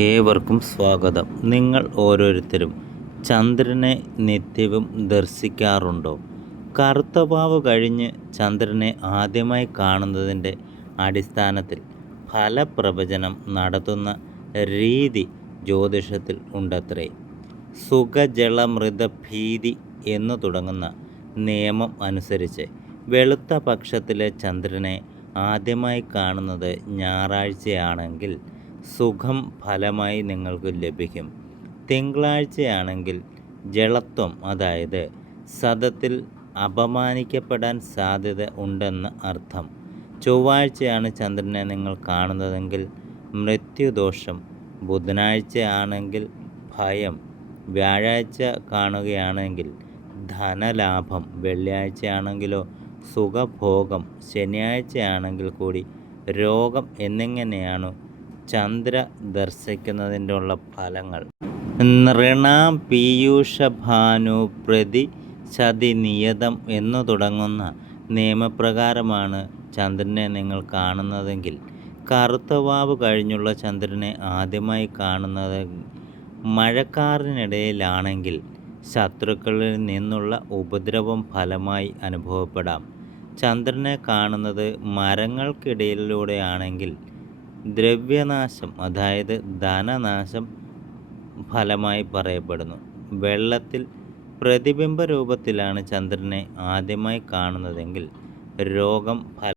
ഏവർക്കും സ്വാഗതം. നിങ്ങൾ ഓരോരുത്തരും ചന്ദ്രനെ നിത്യവും ദർശിക്കാറുണ്ടോ? കറുത്ത വാവ് കഴിഞ്ഞ് ചന്ദ്രനെ ആദ്യമായി കാണുന്നതിൻ്റെ അടിസ്ഥാനത്തിൽ ഫലപ്രവചനം നടത്തുന്ന രീതി ജ്യോതിഷത്തിൽ ഉണ്ടത്രേ. സുഖജളമൃതഭീതി എന്നു തുടങ്ങുന്ന നിയമം അനുസരിച്ച് വെളുത്ത പക്ഷത്തിലെ ചന്ദ്രനെ ആദ്യമായി കാണുന്നത് ഞായറാഴ്ചയാണെങ്കിൽ സുഖം ഫലമായി നിങ്ങൾക്ക് ലഭിക്കും. തിങ്കളാഴ്ചയാണെങ്കിൽ ജളത്വം, അതായത് സതത്തിൽ അപമാനിക്കപ്പെടാൻ സാധ്യത ഉണ്ടെന്ന് അർത്ഥം. ചൊവ്വാഴ്ചയാണ് ചന്ദ്രനെ നിങ്ങൾ കാണുന്നതെങ്കിൽ മൃത്യുദോഷം. ബുധനാഴ്ചയാണെങ്കിൽ ഭയം. വ്യാഴാഴ്ച കാണുകയാണെങ്കിൽ ധനലാഭം. വെള്ളിയാഴ്ചയാണെങ്കിലോ സുഖഭോഗം. ശനിയാഴ്ചയാണെങ്കിൽ കൂടി രോഗം എന്നിങ്ങനെയാണ് ചന്ദ്ര ദർശിക്കുന്നതിൻ്റെ ഉള്ള ഫലങ്ങൾ. നൃണാം പീയൂഷഭാനു പ്രതി ശതി നിയതം എന്നു തുടങ്ങുന്ന നിയമപ്രകാരമാണ് ചന്ദ്രനെ നിങ്ങൾ കാണുന്നതെങ്കിൽ കറുത്ത വാവ് കഴിഞ്ഞുള്ള ചന്ദ്രനെ ആദ്യമായി കാണുന്നത് മഴക്കാറിനിടയിലാണെങ്കിൽ ശത്രുക്കളിൽ നിന്നുള്ള ഉപദ്രവം ഫലമായി അനുഭവപ്പെടാം. ചന്ദ്രനെ കാണുന്നത് മരങ്ങൾക്കിടയിലൂടെയാണെങ്കിൽ ദ്രവ്യനാശം, അതായത് ധനനാശം ഫലമായി പറയപ്പെടുന്നു. വെള്ളത്തിൽ പ്രതിബിംബ രൂപത്തിലാണ് ചന്ദ്രനെ ആദ്യമായി കാണുന്നതെങ്കിൽ രോഗം